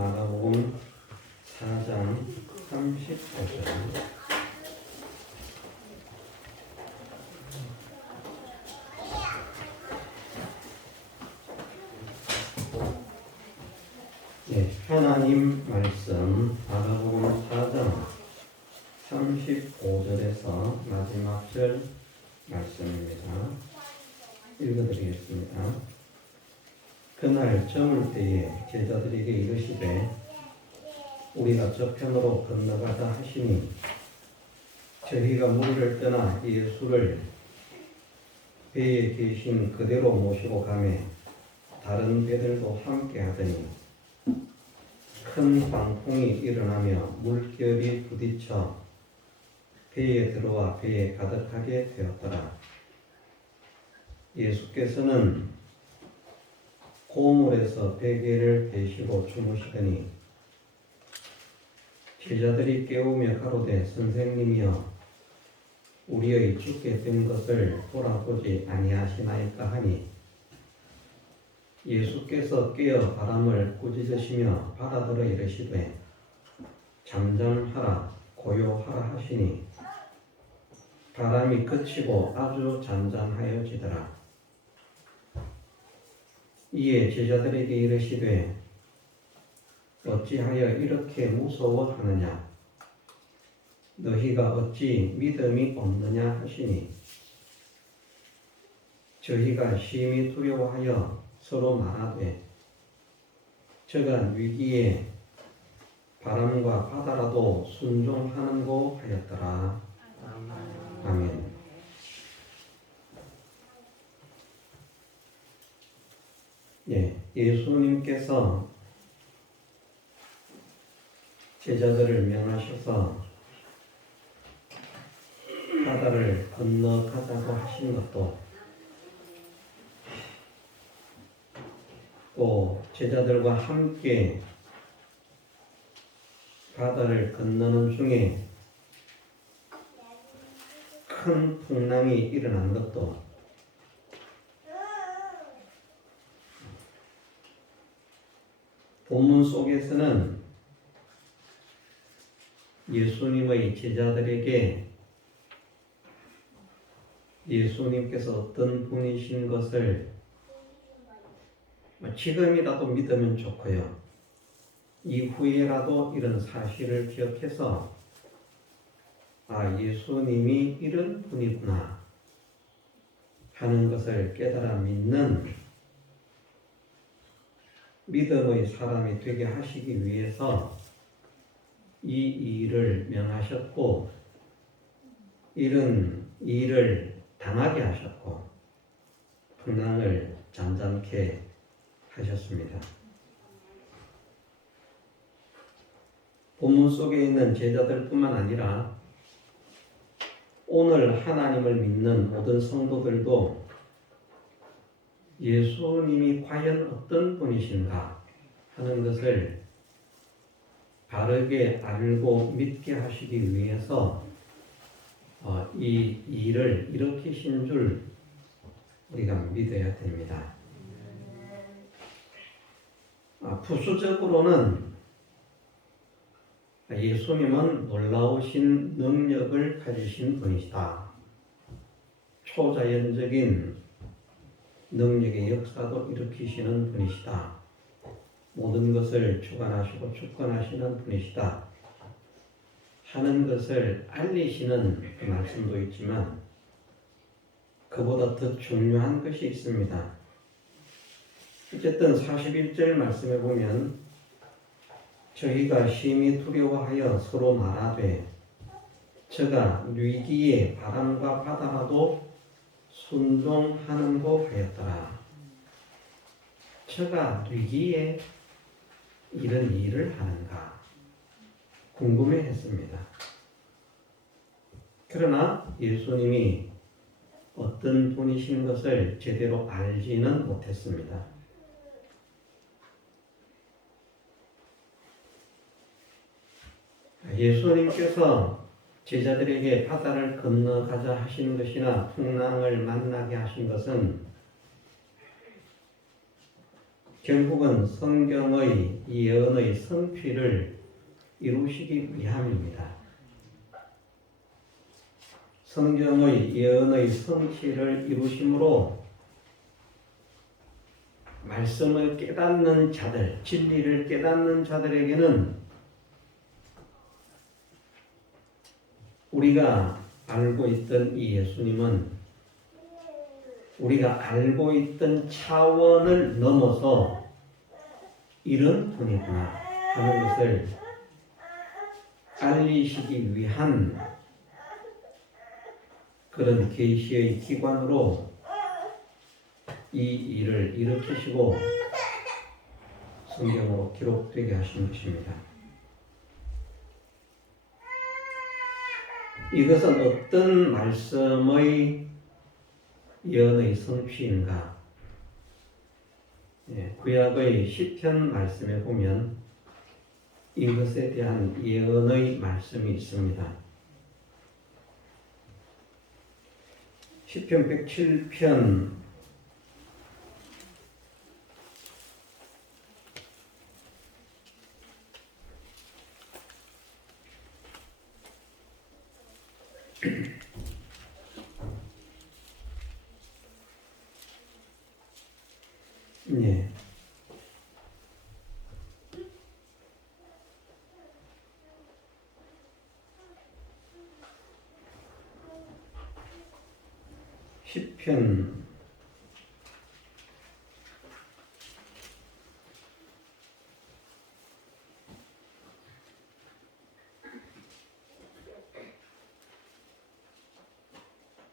마가복음 4장 35절. 네, 하나님 말씀 마가복음 4장 35절에서 마지막 절 말씀입니다. 읽어드리겠습니다. 그날 저물 때에 제자들에게 이르시되 우리가 저편으로 건너가자 하시니 저희가 무리를 떠나 예수를 배에 계신 그대로 모시고 가매 다른 배들도 함께 하더니 큰 광풍이 일어나며 물결이 부딪혀 배에 들어와 배에 가득하게 되었더라. 예수께서는 고물에서 베개를 대시고 주무시더니 제자들이 깨우며 가로되 선생님이여 우리의 죽게 된 것을 돌아보지 아니하시나이까 하니 예수께서 깨어 바람을 꾸짖으시며 바다들어 이르시되 잠잠하라 고요하라 하시니 바람이 그치고 아주 잠잠하여지더라. 이에 제자들에게 이르시되 어찌하여 이렇게 무서워하느냐 너희가 어찌 믿음이 없느냐 하시니 저희가 심히 두려워하여 서로 말하되 저가 위기에 바람과 바다라도 순종하는고 하였더라. 아멘. 예, 예수님께서 제자들을 명하셔서 바다를 건너가자고 하신 것도 또 제자들과 함께 바다를 건너는 중에 큰 풍랑이 일어난 것도 본문 속에서는 예수님의 제자들에게 예수님께서 어떤 분이신 것을 지금이라도 믿으면 좋고요. 이후에라도 이런 사실을 기억해서 예수님이 이런 분이구나 하는 것을 깨달아 믿는 믿음의 사람이 되게 하시기 위해서 이 일을 명하셨고 이런 일을 당하게 하셨고 풍랑을 잠잠케 하셨습니다. 본문 속에 있는 제자들뿐만 아니라 오늘 하나님을 믿는 모든 성도들도 예수님이 과연 어떤 분이신가 하는 것을 바르게 알고 믿게 하시기 위해서 이 일을 일으키신 줄 우리가 믿어야 됩니다. 부수적으로는 예수님은 놀라우신 능력을 가지신 분이시다. 초자연적인 능력의 역사도 일으키시는 분이시다. 모든 것을 주관하시고 주권하시는 분이시다 하는 것을 알리시는 그 말씀도 있지만 그보다 더 중요한 것이 있습니다. 어쨌든 41절 말씀에 보면 저희가 심히 두려워하여 서로 말하되 저가 위기에 바람과 바다라도 순종하는고 하였더라. 저가 위기에 이런 일을 하는가 궁금해했습니다. 그러나 예수님이 어떤 분이신 것을 제대로 알지는 못했습니다. 예수님께서 제자들에게 바다를 건너가자 하신 것이나 풍랑을 만나게 하신 것은 결국은 성경의 예언의 성취를 이루시기 위함입니다. 성경의 예언의 성취를 이루심으로 말씀을 깨닫는 자들, 진리를 깨닫는 자들에게는 우리가 알고 있던 이 예수님은 우리가 알고 있던 차원을 넘어서 이런 분이구나 하는 것을 알리시기 위한 그런 계시의 기관으로 이 일을 일으키시고 성경으로 기록되게 하신 것입니다. 이것은 어떤 말씀의 예언의 성취인가? 구약의 시편 말씀에 보면 이것에 대한 예언의 말씀이 있습니다. 시편 107편 10편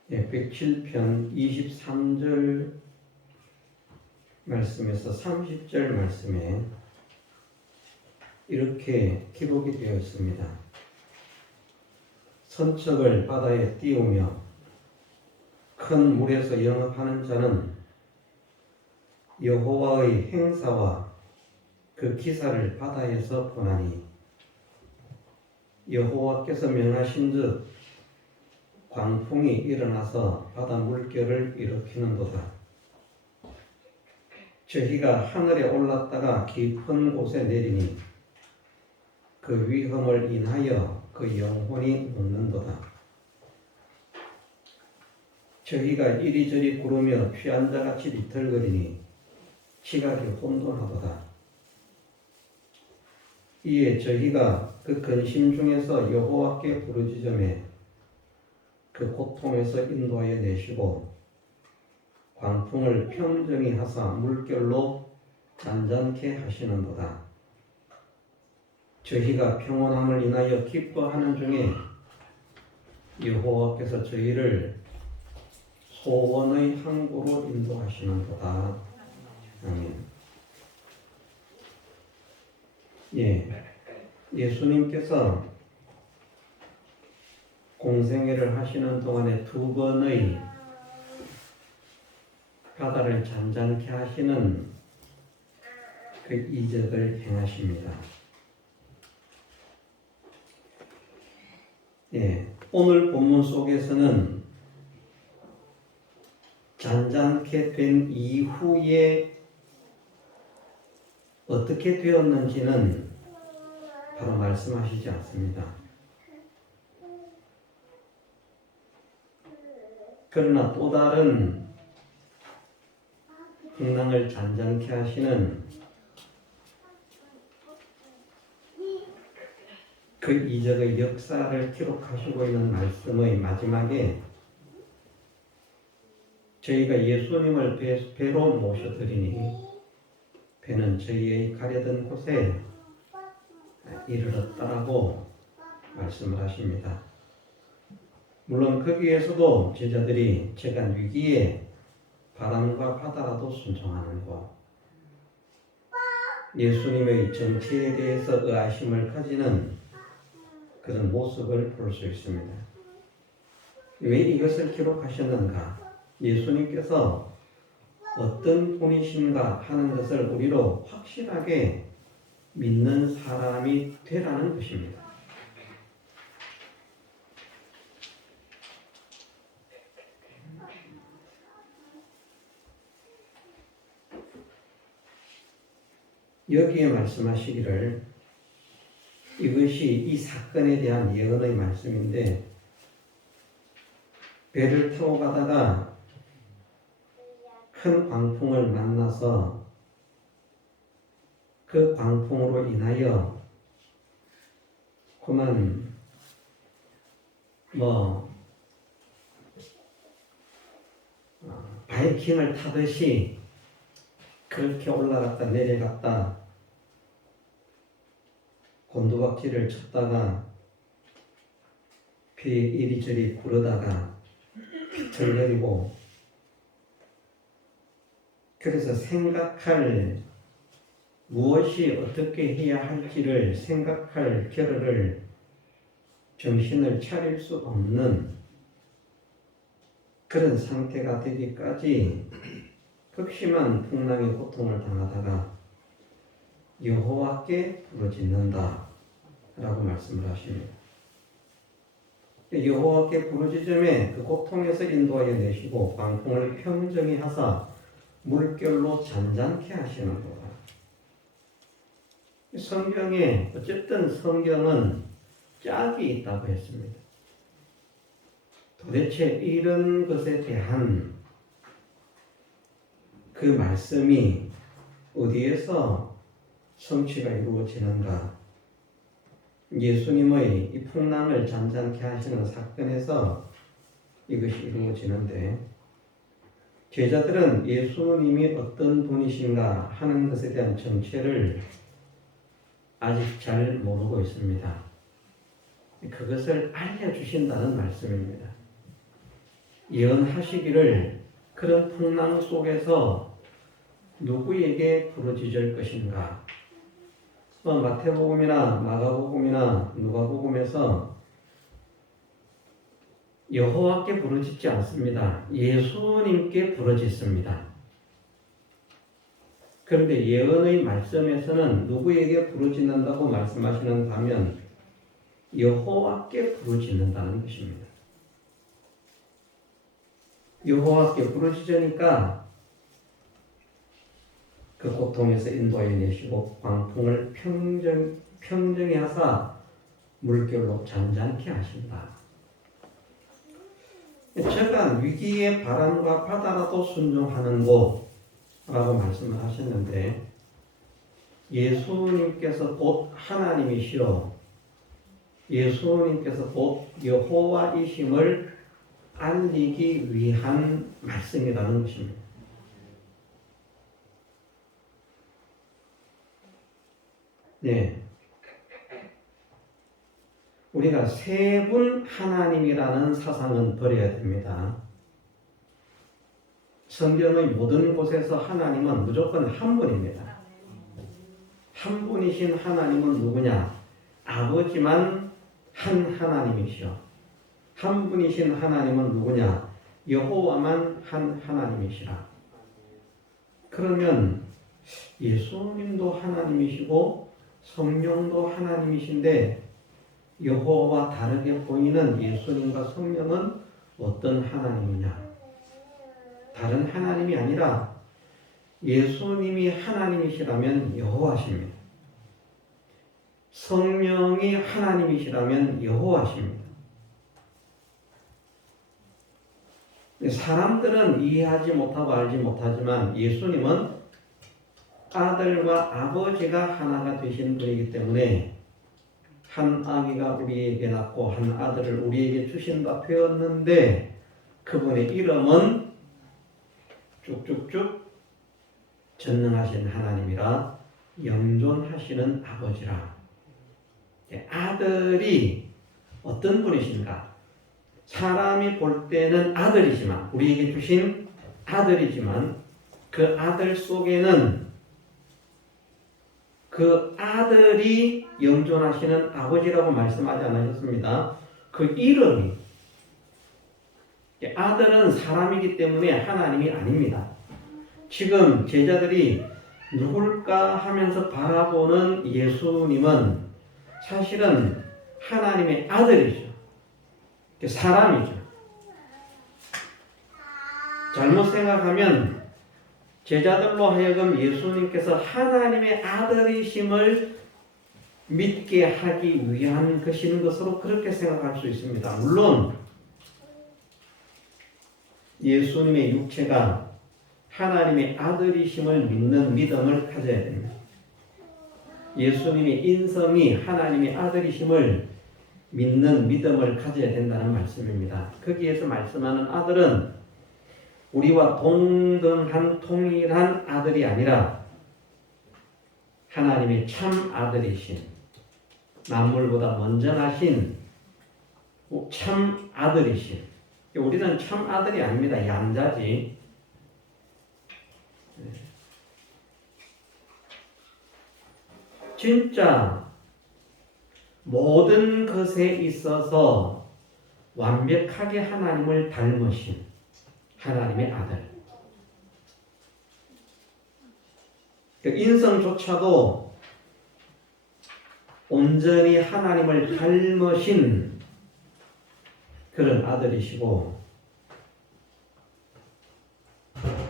107편 23절 말씀에서 30절 말씀에 이렇게 기록이 되어 있습니다. 선척을 바다에 띄우며 큰 물에서 영업하는 자는 여호와의 행사와 그 기사를 바다에서 보나니 여호와께서 명하신즉 광풍이 일어나서 바다 물결을 일으키는도다. 저희가 하늘에 올랐다가 깊은 곳에 내리니 그 위험을 인하여 그 영혼이 눕는도다. 저희가 이리저리 구르며 취한 자같이 비틀거리니 지각이 혼돈하도다. 이에 저희가 그 근심 중에서 여호와께 부르짖으매 그 고통에서 인도하여 내시고 광풍을 평정히 하사 물결로 잔잔케 하시는도다. 저희가 평온함을 인하여 기뻐하는 중에 여호와께서 저희를 소원의 항구로 인도하시는도다. 아멘. 예수님께서 공생애를 하시는 동안에 2번의 바다를 잔잔케 하시는 그 이적을 행하십니다. 오늘 본문 속에서는 잔잔케 된 이후에 어떻게 되었는지는 바로 말씀하시지 않습니다. 그러나 또 다른 풍랑을 잔잔케 하시는 그 이적의 역사를 기록하시고 있는 말씀의 마지막에 저희가 예수님을 배로 모셔드리니 배는 저희의 가려던 곳에 이르렀다라고 말씀을 하십니다. 물론 거기에서도 제자들이 재간 위기에 바람과 바다라도 순종하는 것, 예수님의 정체에 대해서 의아심을 가지는 그런 모습을 볼 수 있습니다. 왜 이것을 기록하셨는가? 예수님께서 어떤 분이신가 하는 것을 우리로 확실하게 믿는 사람이 되라는 것입니다. 여기에 말씀하시기를 이것이 이 사건에 대한 예언의 말씀인데 배를 타고 가다가 큰 광풍을 만나서 그 광풍으로 인하여 그만 바이킹을 타듯이 그렇게 올라갔다 내려갔다 곤두박질을 쳤다가 비 이리저리 구르다가 비틀거리고 그래서 생각할 무엇이 어떻게 해야 할지를 생각할 겨를을 정신을 차릴 수 없는 그런 상태가 되기까지 극심한 풍랑의 고통을 당하다가 여호와께 부르짖는다 라고 말씀을 하십니다. 여호와께 부르짖음에 그 고통에서 인도하여 내시고 광풍을 평정히 하사 물결로 잔잔케 하시는 거다. 성경에 어쨌든 성경은 짝이 있다고 했습니다. 도대체 이런 것에 대한 그 말씀이 어디에서 성취가 이루어지는가? 예수님의 이 풍랑을 잔잔케 하시는 사건에서 이것이 이루어지는데 제자들은 예수님이 어떤 분이신가 하는 것에 대한 정체를 아직 잘 모르고 있습니다. 그것을 알려주신다는 말씀입니다. 예언하시기를 그런 풍랑 속에서 누구에게 부르짖을 것인가? 마태복음이나 마가복음이나 누가복음에서 여호와께 부르짖지 않습니다. 예수님께 부르짖습니다. 그런데 예언의 말씀에서는 누구에게 부르짖는다고 말씀하시는 반면 여호와께 부르짖는다는 것입니다. 여호와께 부르짖으니까 그 고통에서 인도하여 내시고 광풍을 평정히 하사 물결로 잔잔케 하신다. 저간 위기의 바람과 바다라도 순종하는 곳라고 말씀을 하셨는데 예수님께서 곧 하나님이시오 예수님께서 곧 여호와이심을 알리기 위한 말씀이라는 것입니다. 네. 우리가 세 분 하나님이라는 사상은 버려야 됩니다. 성경의 모든 곳에서 하나님은 무조건 한 분입니다. 한 분이신 하나님은 누구냐? 아버지만 한 하나님이시오. 한 분이신 하나님은 누구냐? 여호와만 한 하나님이시라. 그러면 예수님도 하나님이시고 성령도 하나님이신데 여호와와 다르게 보이는 예수님과 성령은 어떤 하나님이냐? 다른 하나님이 아니라 예수님이 하나님이시라면 여호와십니다. 성령이 하나님이시라면 여호와십니다. 사람들은 이해하지 못하고 알지 못하지만 예수님은 아들과 아버지가 하나가 되신 분이기 때문에 한 아기가 우리에게 낳고 한 아들을 우리에게 주신 바 되었는데 그분의 이름은 쭉쭉쭉 전능하신 하나님이라 영존하시는 아버지라. 아들이 어떤 분이신가? 사람이 볼 때는 아들이지만 우리에게 주신 아들이지만 그 아들 속에는 그 아들이 영존하시는 아버지라고 말씀하지 않으셨습니다. 그 이름이 아들은 사람이기 때문에 하나님이 아닙니다. 지금 제자들이 누굴까 하면서 바라보는 예수님은 사실은 하나님의 아들이죠. 사람이죠. 잘못 생각하면 제자들로 하여금 예수님께서 하나님의 아들이심을 믿게 하기 위한 것인 것으로 그렇게 생각할 수 있습니다. 물론 예수님의 육체가 하나님의 아들이심을 믿는 믿음을 가져야 됩니다. 예수님의 인성이 하나님의 아들이심을 믿는 믿음을 가져야 된다는 말씀입니다. 거기에서 말씀하는 아들은 우리와 동등한 동일한 아들이 아니라 하나님의 참 아들이신, 만물보다 먼저 나신 참 아들이신. 우리는 참 아들이 아닙니다. 얌자지. 진짜 모든 것에 있어서 완벽하게 하나님을 닮으신 하나님의 아들. 그 인성조차도 온전히 하나님을 닮으신 그런 아들이시고,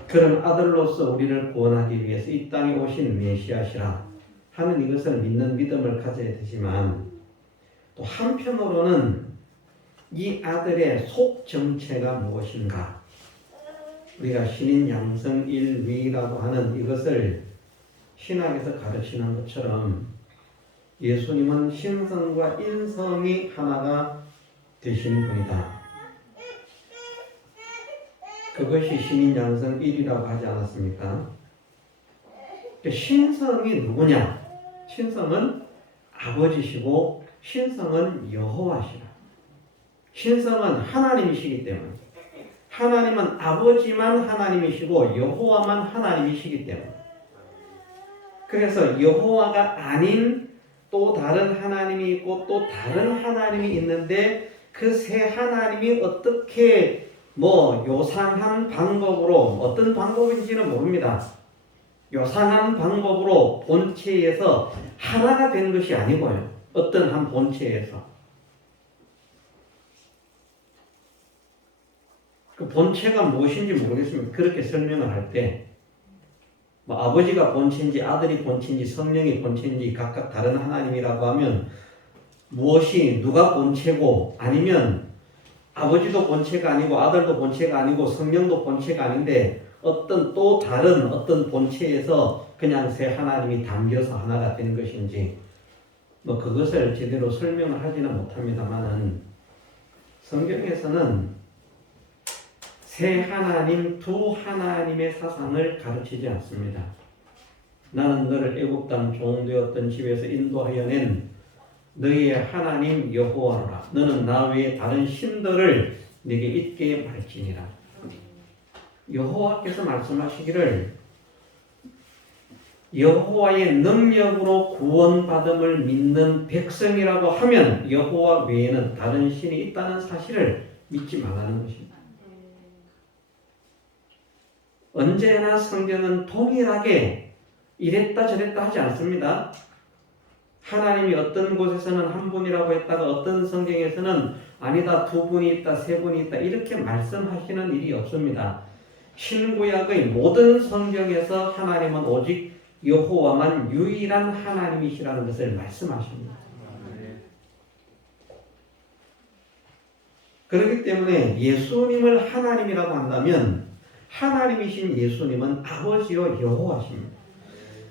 그런 아들로서 우리를 구원하기 위해서 이 땅에 오신 메시아시라 하는 이것을 믿는 믿음을 가져야 되지만, 또 한편으로는 이 아들의 속 정체가 무엇인가, 우리가 신인 양성 일위라고 하는 이것을 신학에서 가르치는 것처럼 예수님은 신성과 인성이 하나가 되신 분이다. 그것이 신인 양성 1이라고 하지 않았습니까? 신성이 누구냐? 신성은 아버지시고 신성은 여호와시라. 신성은 하나님이시기 때문에, 하나님은 아버지만 하나님이시고 여호와만 하나님이시기 때문에, 그래서 여호와가 아닌 또 다른 하나님이 있고 또 다른 하나님이 있는데 그 세 하나님이 어떻게 요상한 방법으로, 어떤 방법인지는 모릅니다. 요상한 방법으로 본체에서 하나가 된 것이 아니고요. 어떤 한 본체에서. 그 본체가 무엇인지 모르겠습니다. 그렇게 설명을 할 때 아버지가 본체인지 아들이 본체인지 성령이 본체인지 각각 다른 하나님이라고 하면 무엇이 누가 본체고, 아니면 아버지도 본체가 아니고 아들도 본체가 아니고 성령도 본체가 아닌데 어떤 또 다른 어떤 본체에서 그냥 세 하나님이 담겨서 하나가 된 것인지 그것을 제대로 설명을 하지는 못합니다만은, 성경에서는 세 하나님, 두 하나님의 사상을 가르치지 않습니다. 나는 너를 애굽 땅 종되었던 집에서 인도하여 낸 너희의 하나님 여호와라. 너는 나 외에 다른 신들을 네게 있게 말지니라. 여호와께서 말씀하시기를 여호와의 능력으로 구원받음을 믿는 백성이라고 하면 여호와 외에는 다른 신이 있다는 사실을 믿지 말라는 것입니다. 언제나 성경은 동일하게 이랬다 저랬다 하지 않습니다. 하나님이 어떤 곳에서는 한 분이라고 했다가 어떤 성경에서는 아니다 두 분이 있다 세 분이 있다 이렇게 말씀하시는 일이 없습니다. 신구약의 모든 성경에서 하나님은 오직 여호와만 유일한 하나님이시라는 것을 말씀하십니다. 그렇기 때문에 예수님을 하나님이라고 한다면 하나님이신 예수님은 아버지요 여호와십니다.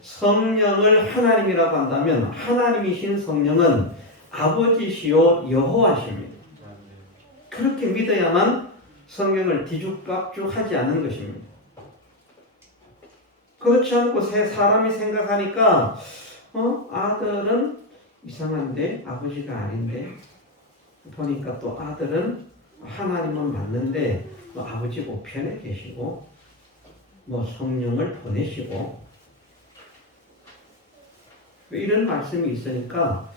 성령을 하나님이라고 한다면 하나님이신 성령은 아버지시요 여호와십니다. 그렇게 믿어야만 성경을 뒤죽박죽하지 않는 것입니다. 그렇지 않고 세 사람이 생각하니까 아들은 이상한데 아버지가 아닌데, 보니까 또 아들은 하나님은 맞는데 아버지 우편에 계시고 성령을 보내시고 이런 말씀이 있으니까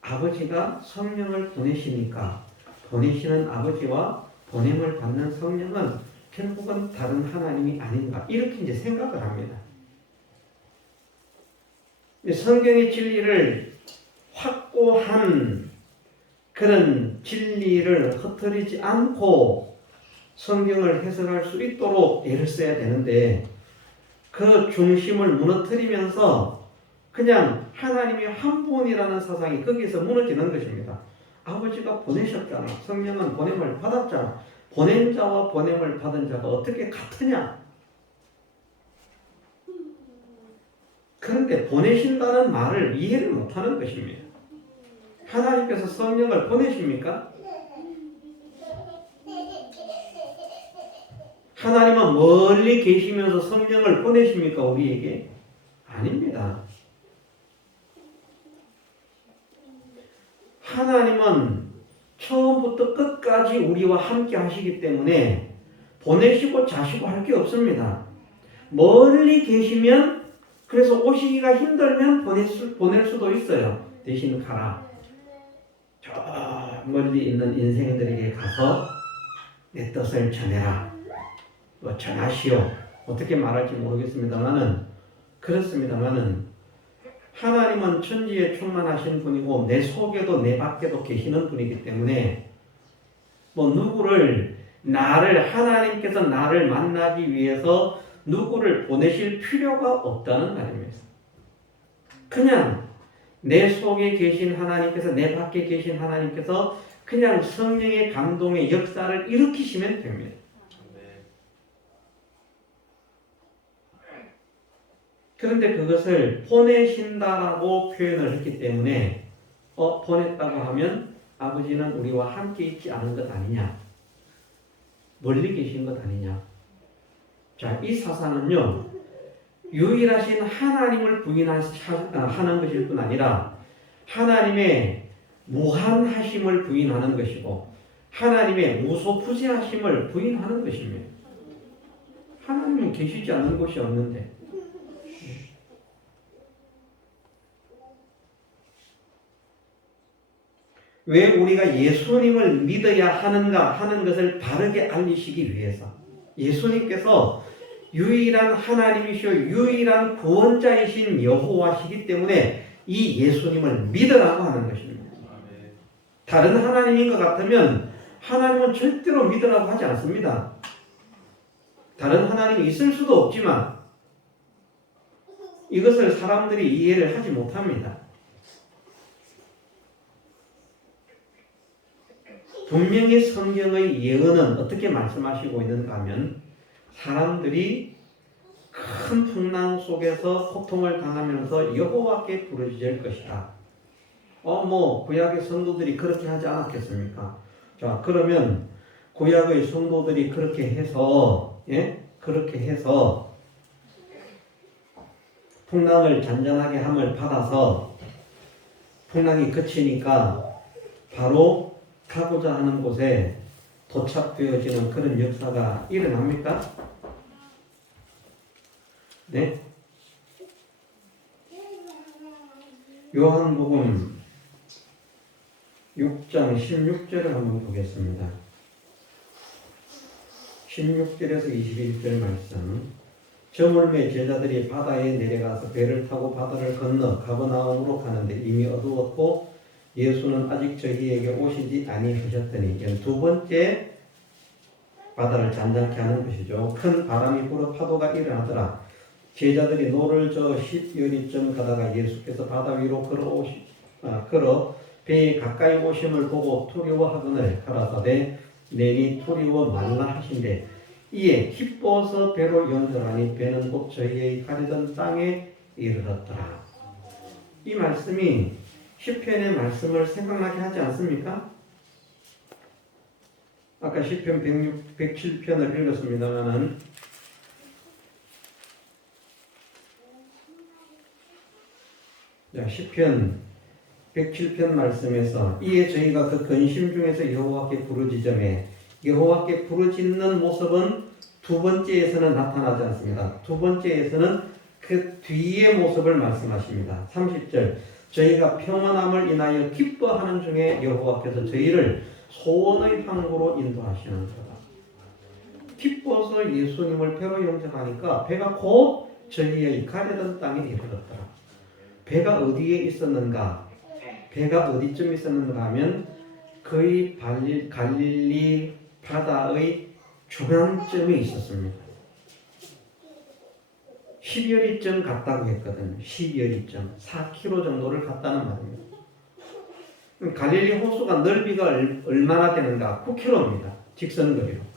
아버지가 성령을 보내시니까 보내시는 아버지와 보냄을 받는 성령은 결국은 다른 하나님이 아닌가, 이렇게 이제 생각을 합니다. 성경의 진리를 확고한 그런 진리를 흩어지지 않고 성경을 해석할 수 있도록 애를 써야 되는데 그 중심을 무너뜨리면서 그냥 하나님이 한 분이라는 사상이 거기에서 무너지는 것입니다. 아버지가 보내셨잖아. 성령은 보냄을 받았잖아. 보낸 자와 보냄을 받은 자가 어떻게 같으냐? 그런데 보내신다는 말을 이해를 못하는 것입니다. 하나님께서 성령을 보내십니까? 하나님은 멀리 계시면서 성령을 보내십니까? 우리에게? 아닙니다. 하나님은 처음부터 끝까지 우리와 함께 하시기 때문에 보내시고 자시고 할 게 없습니다. 멀리 계시면 그래서 오시기가 힘들면 보낼 수도 있어요. 대신 가라. 저 멀리 있는 인생들에게 가서 내 뜻을 전해라. 전하시오. 어떻게 말할지 모르겠습니다만은 그렇습니다만은 하나님은 천지에 충만하신 분이고 내 속에도 내 밖에도 계시는 분이기 때문에 누구를 하나님께서 나를 만나기 위해서 누구를 보내실 필요가 없다는 말입니다. 그냥 내 속에 계신 하나님께서 내 밖에 계신 하나님께서 그냥 성령의 감동의 역사를 일으키시면 됩니다. 그런데 그것을 보내신다라고 표현을 했기 때문에 보냈다고 하면 아버지는 우리와 함께 있지 않은 것 아니냐? 멀리 계신 것 아니냐? 자, 이 사상은요. 유일하신 하나님을 부인하는 것일 뿐 아니라 하나님의 무한하심을 부인하는 것이고 하나님의 무소부재하심을 부인하는 것입니다. 하나님은 계시지 않는 곳이 없는데 왜 우리가 예수님을 믿어야 하는가 하는 것을 바르게 알리시기 위해서 예수님께서 유일한 하나님이시오 유일한 구원자이신 여호와시기 때문에 이 예수님을 믿으라고 하는 것입니다. 다른 하나님인 것 같으면 하나님은 절대로 믿으라고 하지 않습니다. 다른 하나님이 있을 수도 없지만 이것을 사람들이 이해를 하지 못합니다. 분명히 성경의 예언은 어떻게 말씀하시고 있는가 하면 사람들이 큰 풍랑 속에서 고통을 당하면서 여호와께 부르짖을 것이다. 구약의 성도들이 그렇게 하지 않았겠습니까? 자, 그러면 구약의 성도들이 그렇게 해서 풍랑을 잔잔하게 함을 받아서 풍랑이 그치니까 바로 가고자 하는 곳에 도착되어지는 그런 역사가 일어납니까? 네? 요한복음 6장 16절을 한번 보겠습니다. 16절에서 21절 말씀. 저물매 제자들이 바다에 내려가서 배를 타고 바다를 건너 가버나움으로 가는데 이미 어두웠고 예수는 아직 저희에게 오시지 아니하셨더니 이건 두 번째 바다를 잔잔케 하는 것이죠. 큰 바람이 불어 파도가 일어나더라. 제자들이 노를 저어 10여리쯤 가다가 예수께서 바다 위로 걸어 배에 가까이 오심을 보고 두려워하거늘 가라사대 내니 두려워 말라 하신대 이에 기뻐서 배로 연설하니 배는 곧 저희의 가려던 땅에 이르렀더라. 이 말씀이 시편의 말씀을 생각나게 하지 않습니까? 아까 시편 107편을 읽었습니다만은 시편 107편 말씀에서 이에 저희가 그 근심 중에서 여호와께 부르짖으매 여호와께 부르짖는 모습은 두 번째에서는 나타나지 않습니다. 두 번째에서는 그 뒤의 모습을 말씀하십니다. 30절 저희가 평안함을 인하여 기뻐하는 중에 여호와께서 저희를 소원의 항구로 인도하시는도다. 기뻐서 예수님을 배로 영접하니까 배가 곧 저희의 가려던 땅에 이르렀더라. 배가 어디에 있었는가? 배가 어디쯤 있었는가 하면 거의 갈릴리 바다의 중앙점에 있었습니다. 12여리점 갔다고 했거든요. 12여리점 4km 정도를 갔다는 말입니다. 갈릴리 호수가 넓이가 얼마나 되는가? 9km입니다. 직선거리로.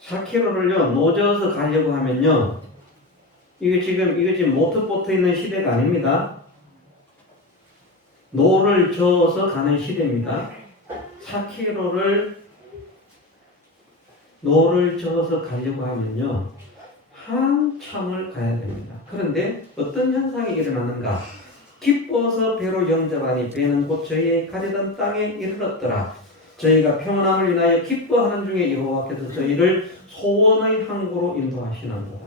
(4km를요) 노져서 가려고 하면요, 이거 지금 모터보트 있는 시대가 아닙니다. 노를 저어서 가는 시대입니다. 4km를 노를 저어서 가려고 하면요, 한참을 가야 됩니다. 그런데 어떤 현상이 일어나는가? 기뻐서 배로 영접하니 배는 곧 저희의 가려던 땅에 이르렀더라. 저희가 평안함을 인하여 기뻐하는 중에 여호와께서 저희를 소원의 항구로 인도하시는도다.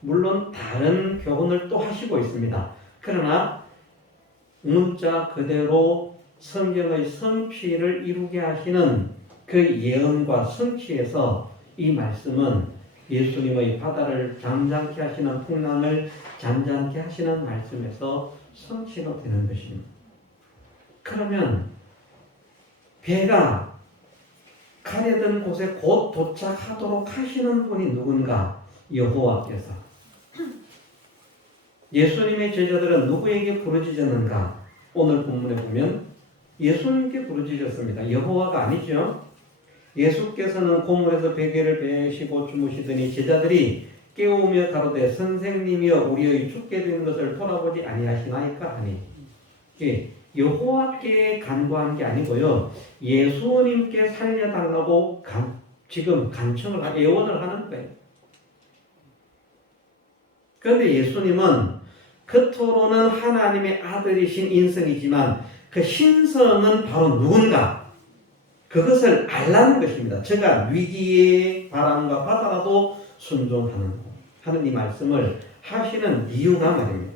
물론 다른 교훈을 또 하시고 있습니다. 그러나 문자 그대로 성경의 성취를 이루게 하시는 그 예언과 성취에서 이 말씀은 예수님의 바다를 잠잠케 하시는 풍랑을 잠잠케 하시는 말씀에서 성취가 되는 것입니다. 그러면 배가 가려던 곳에 곧 도착하도록 하시는 분이 누군가? 여호와께서. 예수님의 제자들은 누구에게 부르짖었는가? 오늘 본문에 보면 예수님께 부르짖었습니다. 여호와가 아니죠. 예수께서는 고물에서 베개를 베시고 주무시더니 제자들이 깨우며 가로되 선생님이여 우리의 죽게 된 것을 돌아보지 아니하시나이까 하니, 여호와께 간구한 게 아니고요, 예수님께 살려달라고 지금 간청을 애원을 하는 거예요. 그런데 예수님은 겉으로는 하나님의 아들이신 인성이지만 그 신성은 바로 누군가, 그것을 알라는 것입니다. 제가 위기의 바람과 바다라도 순종하는 것, 하는 이 말씀을 하시는 이유가 말입니다.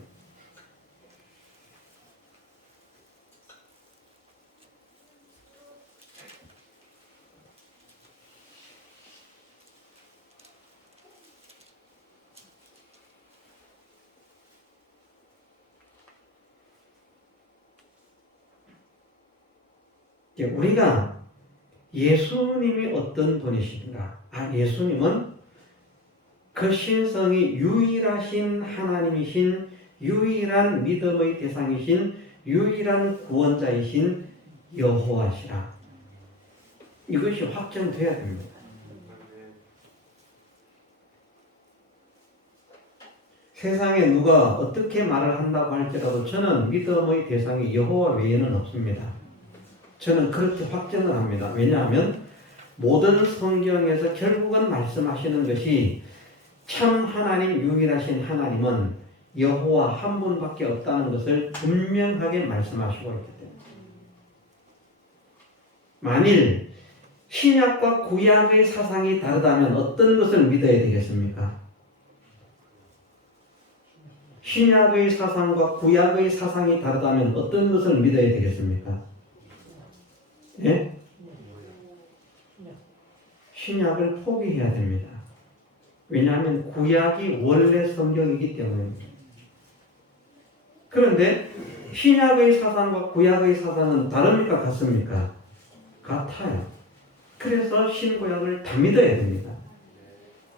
우리가 예수님이 어떤 분이신가? 예수님은 그 신성이 유일하신 하나님이신, 유일한 믿음의 대상이신, 유일한 구원자이신 여호와시라. 이것이 확정돼야 됩니다. 세상에 누가 어떻게 말을 한다고 할지라도 저는 믿음의 대상이 여호와 외에는 없습니다. 저는 그렇게 확정을 합니다. 왜냐하면 모든 성경에서 결국은 말씀하시는 것이 참 하나님, 유일하신 하나님은 여호와 한 분밖에 없다는 것을 분명하게 말씀하시고 있기 때문에, 만일 신약과 구약의 사상이 다르다면 어떤 것을 믿어야 되겠습니까? 신약의 사상과 구약의 사상이 다르다면 어떤 것을 믿어야 되겠습니까? 예? 신약을 포기해야 됩니다. 왜냐하면 구약이 원래 성경이기 때문입니다. 그런데 신약의 사상과 구약의 사상은 다릅니까? 같습니까? 같아요. 그래서 신구약을 다 믿어야 됩니다.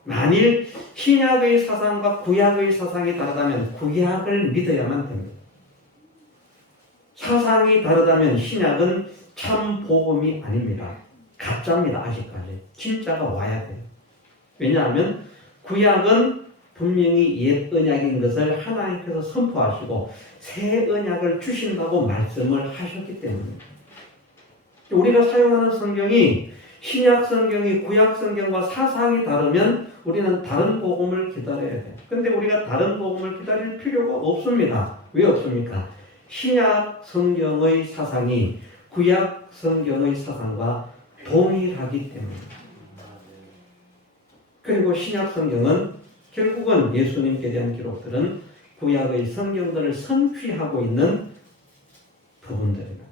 만일 신약의 사상과 구약의 사상이 다르다면 구약을 믿어야만 됩니다. 사상이 다르다면 신약은 참 복음이 아닙니다. 가짜입니다. 아직까지. 진짜가 와야 돼요. 왜냐하면 구약은 분명히 옛 언약인 것을 하나님께서 선포하시고 새 언약을 주신다고 말씀을 하셨기 때문입니다. 우리가 사용하는 성경이 신약 성경이 구약 성경과 사상이 다르면 우리는 다른 복음을 기다려야 돼요. 그런데 우리가 다른 복음을 기다릴 필요가 없습니다. 왜 없습니까? 신약 성경의 사상이 구약 성경의 사상과 동일하기 때문입니다. 그리고 신약 성경은 결국은 예수님께 대한 기록들은 구약의 성경들을 선취하고 있는 부분들입니다.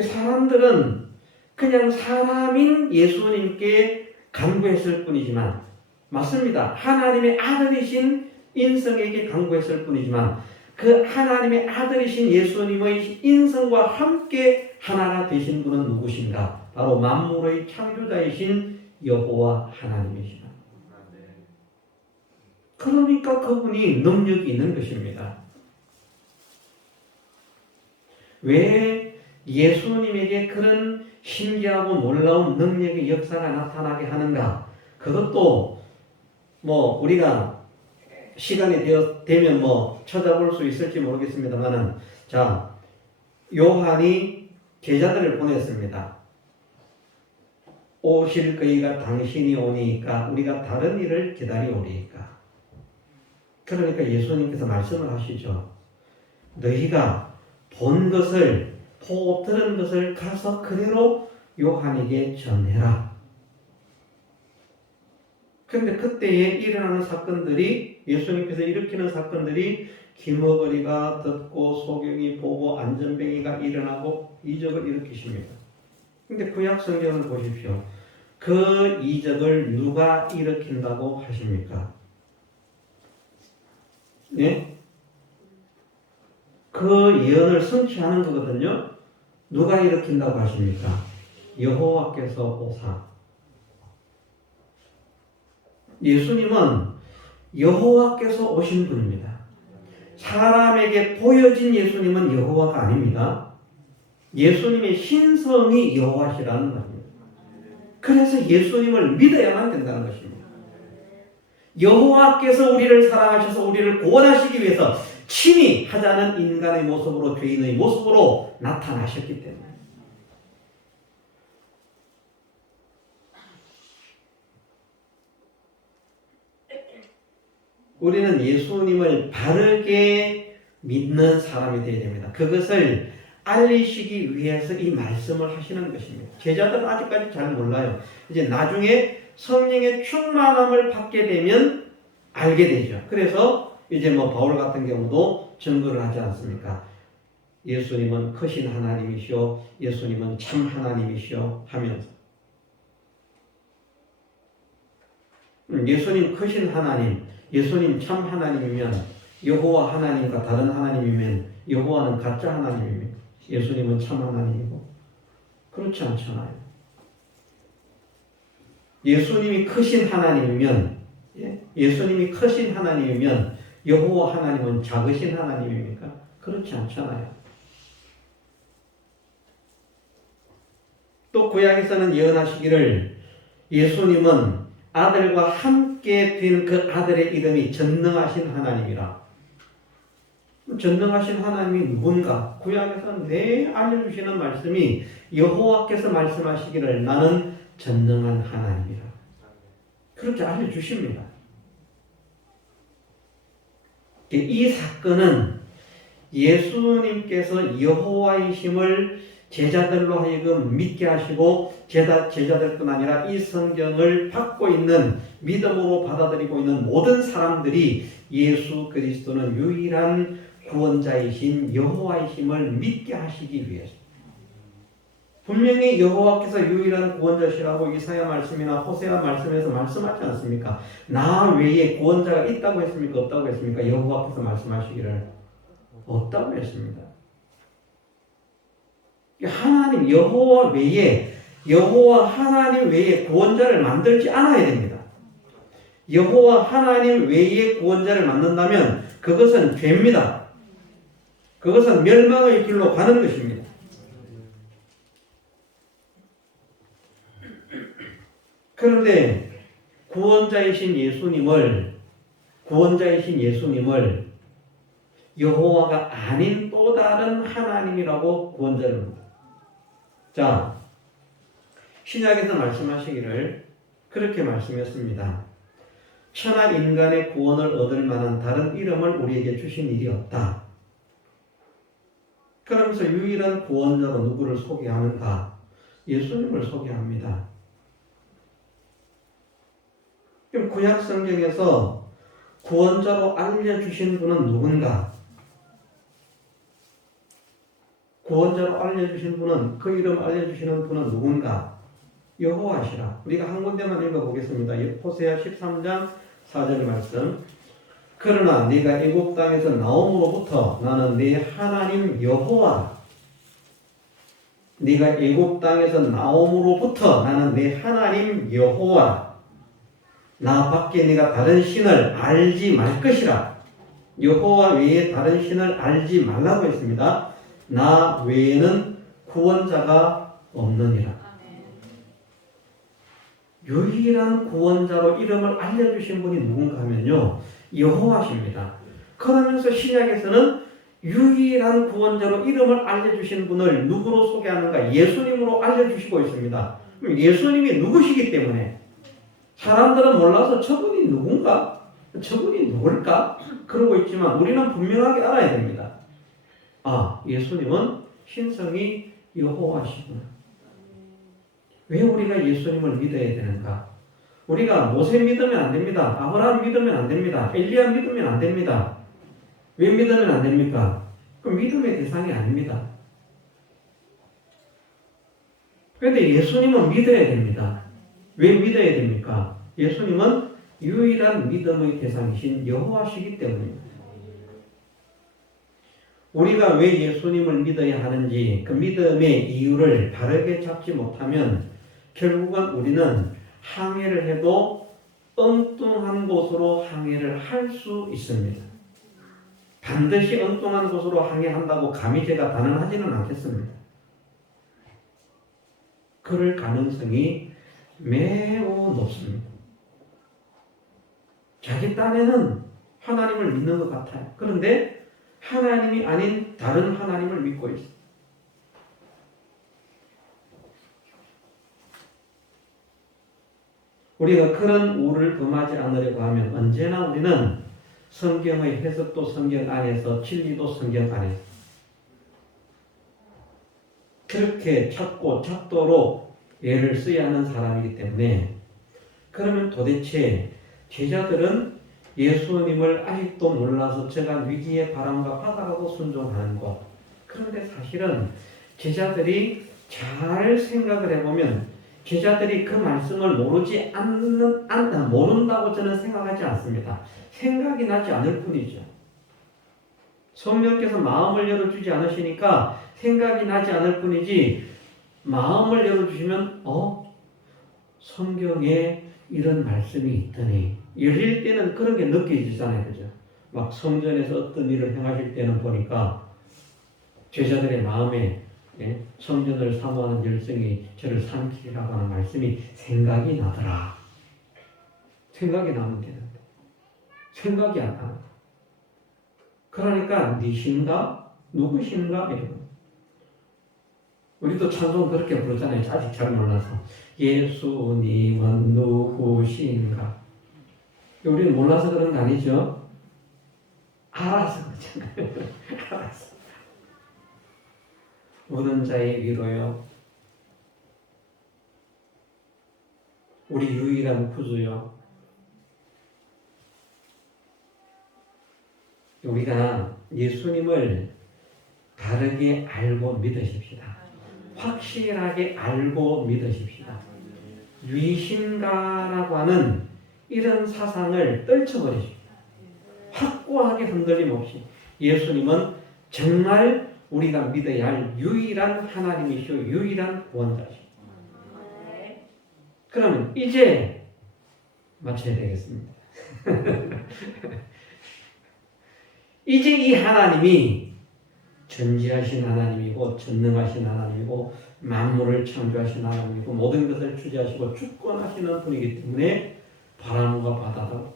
사람들은 그냥 사람인 예수님께 간구했을 뿐이지만, 맞습니다. 하나님의 아들이신 인성에게 간구했을 뿐이지만 그 하나님의 아들이신 예수님의 인성과 함께 하나가 되신 분은 누구신가? 바로 만물의 창조자이신 여호와 하나님이시다. 그러니까 그분이 능력이 있는 것입니다. 왜 예수님에게 그런 신기하고 놀라운 능력의 역사가 나타나게 하는가? 그것도 우리가 시간이 되면 찾아볼 수 있을지 모르겠습니다만은, 자, 요한이 제자들을 보냈습니다. 오실 그이가 당신이 오니까 우리가 다른 일을 기다리오리이까. 그러니까 예수님께서 말씀을 하시죠. 너희가 본 것을, 보고 들은 것을 가서 그대로 요한에게 전해라. 그런데 그때에 일어나는 사건들이, 예수님께서 일으키는 사건들이, 기머거리가 듣고 소경이 보고 안전뱅이가 일어나고 이적을 일으키십니다. 근데 구약 성경을 보십시오. 그 이적을 누가 일으킨다고 하십니까? 예? 그 예언을 성취하는 거거든요. 누가 일으킨다고 하십니까? 여호와께서 오사. 예수님은 여호와께서 오신 분입니다. 사람에게 보여진 예수님은 여호와가 아닙니다. 예수님의 신성이 여호와시라는 말입니다. 그래서 예수님을 믿어야만 된다는 것입니다. 여호와께서 우리를 사랑하셔서 우리를 구원하시기 위해서 친히 하자는 인간의 모습으로, 죄인의 모습으로 나타나셨기 때문에. 우리는 예수님을 바르게 믿는 사람이 되어야 됩니다. 그것을 알리시기 위해서 이 말씀을 하시는 것입니다. 제자들은 아직까지 잘 몰라요. 이제 나중에 성령의 충만함을 받게 되면 알게 되죠. 그래서 이제 바울 같은 경우도 증거를 하지 않습니까? 예수님은 크신 하나님이시오, 예수님은 참 하나님이시오 하면서, 예수님 크신 하나님, 예수님 참 하나님이면, 여호와 하나님과 다른 하나님이면 여호와는 가짜 하나님입니다. 예수님은 참 하나님이고. 그렇지 않잖아요. 예수님이 크신 하나님이면, 예수님이 크신 하나님이면 여호와 하나님은 작으신 하나님입니까? 그렇지 않잖아요. 또 구약에서는 예언하시기를 예수님은 아들과 함께 된 그 아들의 이름이 전능하신 하나님이라. 전능하신 하나님이 누군가? 구약에서는 알려주시는 말씀이 여호와께서 말씀하시기를 나는 전능한 하나님이라. 그렇게 알려주십니다. 이 사건은 예수님께서 여호와이심을 제자들로 하여금 믿게 하시고, 제자들뿐 아니라 이 성경을 받고 있는, 믿음으로 받아들이고 있는 모든 사람들이 예수 그리스도는 유일한 구원자이신 여호와이심을 믿게 하시기 위해서. 분명히 여호와께서 유일한 구원자시라고 이사야 말씀이나 호세아 말씀에서 말씀하지 않습니까? 나 외에 구원자가 있다고 했습니까? 없다고 했습니까? 여호와께서 말씀하시기를 없다고 했습니다. 하나님, 여호와 외에, 여호와 하나님 외에 구원자를 만들지 않아야 됩니다. 여호와 하나님 외에 구원자를 만든다면 그것은 죄입니다. 그것은 멸망의 길로 가는 것입니다. 그런데 구원자이신 예수님을 여호와가 아닌 또 다른 하나님이라고 구원자를 부릅니다. 자, 신약에서 말씀하시기를 그렇게 말씀했습니다. 천하 인간의 구원을 얻을 만한 다른 이름을 우리에게 주신 일이 없다. 그러면서 유일한 구원자로 누구를 소개하는가? 예수님을 소개합니다. 그럼 구약 성경에서 구원자로 알려주신 분은 누군가? 구원자로 알려주신 분은, 그 이름 알려주시는 분은 누군가? 여호와시라. 우리가 한 군데만 읽어보겠습니다. 호세아 13장 4절 말씀. 그러나 네가 애굽 땅에서 나옴으로부터 나는 네 하나님 여호와라. 네가 애굽 땅에서 나옴으로부터 나는 네 하나님 여호와라. 나 밖에 네가 다른 신을 알지 말 것이라. 여호와 외에 다른 신을 알지 말라고 했습니다. 나 외에는 구원자가 없느니라. 유일한 구원자로 이름을 알려주신 분이 누군가 하면요, 여호와십니다. 그러면서 신약에서는 유일한 구원자로 이름을 알려주신 분을 누구로 소개하는가? 예수님으로 알려주시고 있습니다. 예수님이 누구시기 때문에 사람들은 몰라서 저분이 누군가? 저분이 누굴까? 그러고 있지만 우리는 분명하게 알아야 됩니다. 아, 예수님은 신성이 여호와시구나. 왜 우리가 예수님을 믿어야 되는가? 우리가 모세 믿으면 안 됩니다. 아브라함 믿으면 안 됩니다. 엘리야 믿으면 안 됩니다. 왜 믿으면 안 됩니까? 그 믿음의 대상이 아닙니다. 그런데 예수님은 믿어야 됩니다. 왜 믿어야 됩니까? 예수님은 유일한 믿음의 대상이신 여호와시기 때문입니다. 우리가 왜 예수님을 믿어야 하는지 그 믿음의 이유를 바르게 잡지 못하면 결국은 우리는 항해를 해도 엉뚱한 곳으로 항해를 할 수 있습니다. 반드시 엉뚱한 곳으로 항해한다고 감히 제가 단언하지는 않겠습니다. 그럴 가능성이 매우 높습니다. 자기 딴에는 하나님을 믿는 것 같아요. 그런데 하나님이 아닌 다른 하나님을 믿고 있어요. 우리가 그런 우를 범하지 않으려고 하면 언제나 우리는 성경의 해석도 성경 안에서, 진리도 성경 안에서 그렇게 찾고 찾도록 애를 써야 하는 사람이기 때문에, 그러면 도대체 제자들은 예수님을 아직도 몰라서 저간 위기의 바람과 바다라도 순종하는 것. 그런데 사실은 제자들이 잘 생각을 해보면 제자들이 그 말씀을 모른다고 저는 생각하지 않습니다. 생각이 나지 않을 뿐이죠. 성령께서 마음을 열어주지 않으시니까 생각이 나지 않을 뿐이지, 마음을 열어주시면 성경에 이런 말씀이 있더니, 열릴 때는 그런 게 느껴지잖아요. 그죠? 막 성전에서 어떤 일을 행하실 때는 보니까 제자들의 마음에 성전을 사모하는 열성이 저를 삼키리라고 하는 말씀이 생각이 나더라. 생각이 나면 되는데 생각이 안 나. 그러니까 니신가? 누구신가? 이러고. 우리도 찬송 그렇게 부르잖아요. 아직 잘 몰라서. 예수님은 누구신가? 우리는 몰라서 그런 거 아니죠? 알아서 그렇잖아요. 알아서. 우는 자의 위로요. 우리 유일한 구주요. 우리가 예수님을 바르게 알고 믿으십시다. 확실하게 알고 믿으십시다. 위신가라고 하는 이런 사상을 떨쳐버리십시다. 확고하게 흔들림 없이 예수님은 정말 우리가 믿어야 할 유일한 하나님이시오, 유일한 구원자시오. 그러면 이제 마쳐야 되겠습니다. 이제 이 하나님이 전지하신 하나님이고 전능하신 하나님이고 만물을 창조하신 하나님이고 모든 것을 주재하시고 주권하시는 분이기 때문에 바람과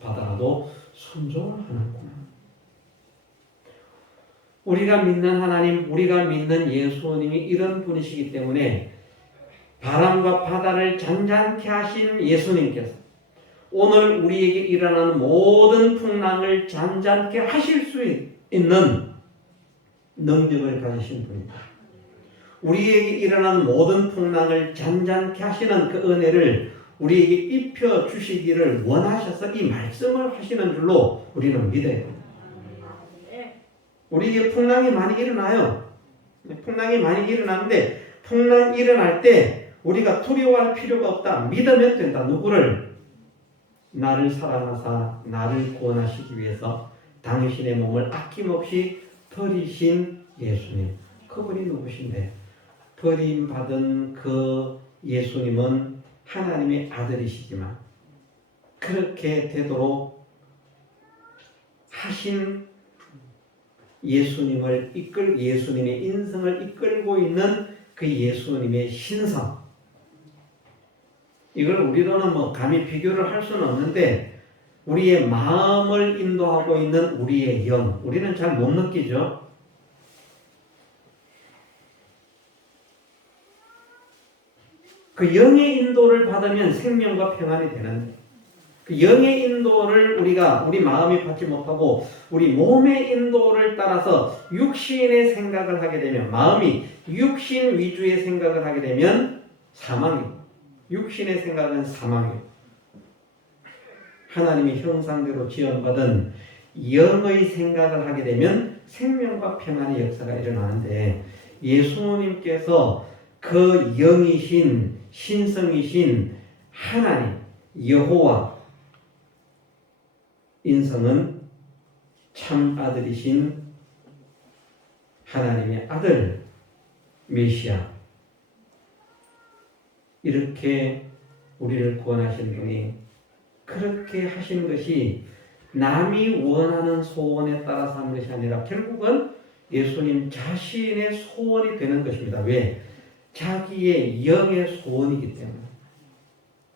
바다라도 순종을 하는구나. 우리가 믿는 하나님, 우리가 믿는 예수님이 이런 분이시기 때문에 바람과 바다를 잔잔케 하신 예수님께서 오늘 우리에게 일어나는 모든 풍랑을 잔잔케 하실 수 있는 능력을 가지신 분입니다. 우리에게 일어나는 모든 풍랑을 잔잔케 하시는 그 은혜를 우리에게 입혀 주시기를 원하셔서 이 말씀을 하시는 줄로 우리는 믿어야 됩니다. 우리에게 풍랑이 많이 일어나요. 풍랑이 많이 일어나는데 풍랑이 일어날 때 우리가 두려워할 필요가 없다. 믿으면 된다. 누구를? 나를 사랑하사 나를 구원하시기 위해서 당신의 몸을 아낌없이 버리신 예수님. 그분이 누구신데? 버림받은 그 예수님은 하나님의 아들이시지만 그렇게 되도록 하신 예수님의 인성을 이끌고 있는 그 예수님의 신성. 이걸 우리로는 감히 비교를 할 수는 없는데 우리의 마음을 인도하고 있는 우리의 영, 우리는 잘 못 느끼죠. 그 영의 인도를 받으면 생명과 평안이 되는데 그 영의 인도를 우리 마음이 받지 못하고 우리 몸의 인도를 따라서 육신의 생각을 하게 되면 마음이 육신 위주의 생각을 하게 되면 사망이고 육신의 생각은 사망이고 하나님의 형상대로 지원받은 영의 생각을 하게 되면 생명과 평안의 역사가 일어나는데 예수님께서 그 영이신 신성이신 하나님 여호와 인성은 참 아들이신 하나님의 아들 메시아 이렇게 우리를 구원하신 분이 그렇게 하신 것이 남이 원하는 소원에 따라서 한 것이 아니라 결국은 예수님 자신의 소원이 되는 것입니다. 왜? 자기의 영의 소원이기 때문에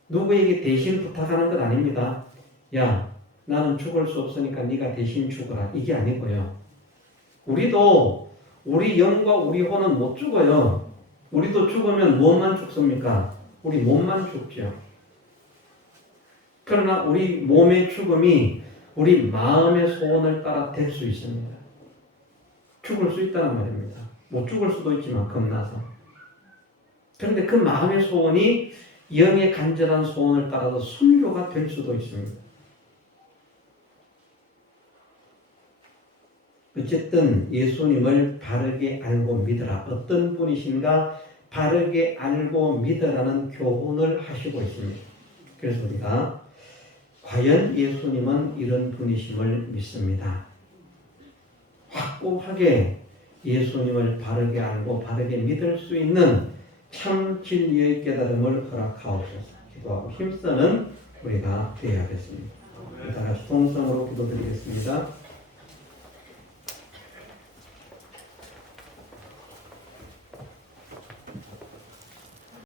누구에게 대신 부탁하는 건 아닙니다. 야, 나는 죽을 수 없으니까 네가 대신 죽어라. 이게 아니고요. 우리도 우리 영과 우리 혼은 못 죽어요. 우리도 죽으면 무엇만 죽습니까? 우리 몸만 죽죠. 그러나 우리 몸의 죽음이 우리 마음의 소원을 따라 될 수 있습니다. 죽을 수 있다는 말입니다. 못 죽을 수도 있지만 겁나서. 그런데 그 마음의 소원이 영의 간절한 소원을 따라서 순교가 될 수도 있습니다. 어쨌든 예수님을 바르게 알고 믿으라. 어떤 분이신가 바르게 알고 믿으라는 교훈을 하시고 있습니다. 그래서 우리가 과연 예수님은 이런 분이심을 믿습니다. 확고하게 예수님을 바르게 알고 바르게 믿을 수 있는 참 진리의 깨달음을 허락하옵소서. 기도하고 힘쓰는 우리가 되어야겠습니다. 다 같이 통성으로 기도드리겠습니다.